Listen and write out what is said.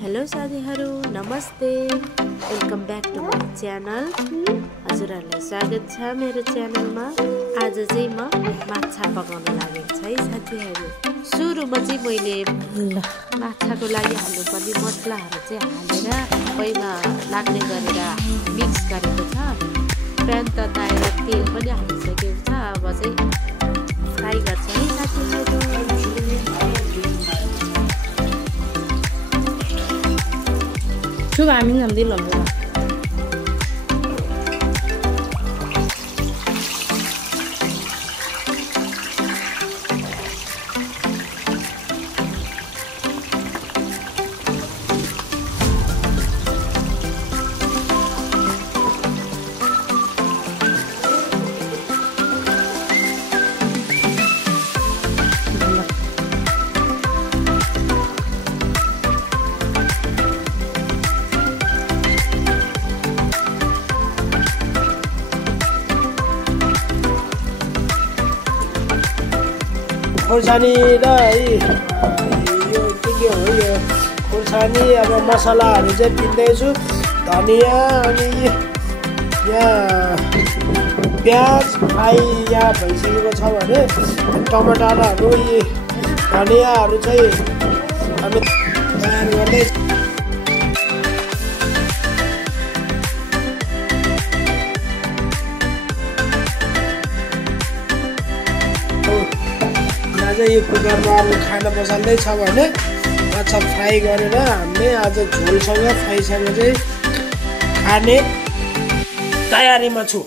Hello साथीहरू, नमस्ते। Welcome back to my channel. हजुरहरूलाई स्वागत छ मेरो च्यानलमा। आज चाहिँ म माछा पकाउन लागेको छ है साथीहरू। सुरुमा चाहिँ मैले माछाको लागि हाल्नुपर्ने मसलाहरू चाहिँ हालेर पहिला लाग्ने गरेर मिक्स गरेको छ। प्यान तताएर तेल पनि हालिसकेको छ। अब चाहिँ फ्राई गर्छ है साथीहरू। Suka amin ngambil loh. खोर्सानी र यो के हो यो खोर्सानी। अब मसलाहरू चाहिँ पिन्दैछु। धनिया अनि यहाँ प्याज फ्राई यहाँ भइसकेको छ भने टमाटरहरू धनियाहरू चाहिँ हामी तयार गर्दै यो कुकरमा अब खाना बसाल्दैछ भने माछा फ्राई गरेर हामीले आज झोलसँग फ्राईसँग चाहिँ खाने तयारीमा छु।